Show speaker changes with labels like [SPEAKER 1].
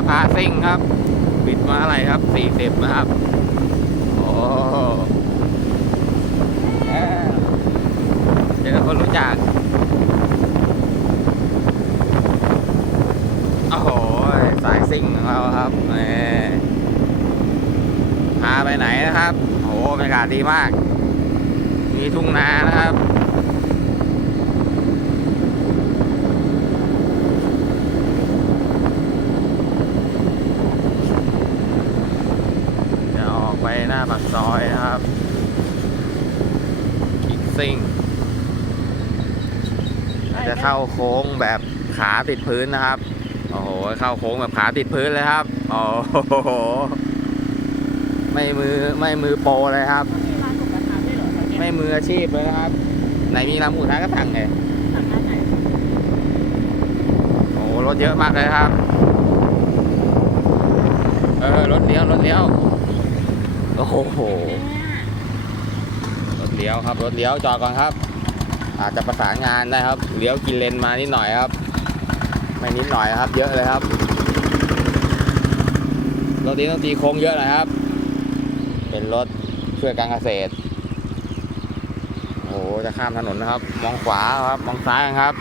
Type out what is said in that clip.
[SPEAKER 1] ะพาซิ่งครับ บิดมาอะไรครับสี่สิบนะครับ โอ้เจอคนรู้จักโอ้โหสายซิ่งของเราครับแหมพาไปไหนนะครับ โอ้โหบรรยากาศดีมาก มีทุ่งนานะครับ จะออกไปหน้าปากซอยนะครับคิกซิ่งอาจจะเข้าโค้งแบบขาติดพื้นนะครับ โอ้โห เข้าโค้งแบบขาติดพื้นเลยครับ โอ้โห ไม่มือไม่มือโปรเลยครับ ไม่มืออาชีพเลยนะครับ ไหนมีร้านหมูกระทะก็สั่งเลย
[SPEAKER 2] สั่งร้านไหน
[SPEAKER 1] โอ้โหรถเยอะมากเลยครับ เออ รถเลี้ยว รถเลี้ยว โอ้โห รถเลี้ยวครับ รถเลี้ยวจอดก่อนครับ อาจจะประสานงานได้ครับ เลี้ยวกินเลนมานิดหน่อยครับ ไม่นิดหน่อยครับ เยอะเลยครับ รถนี้ต้องตีโค้งเยอะหน่อยครับ เป็นรถเพื่อการเกษตร โอ้โห จะข้ามถนนนะครับ มองขวาครับ มองซ้ายครับ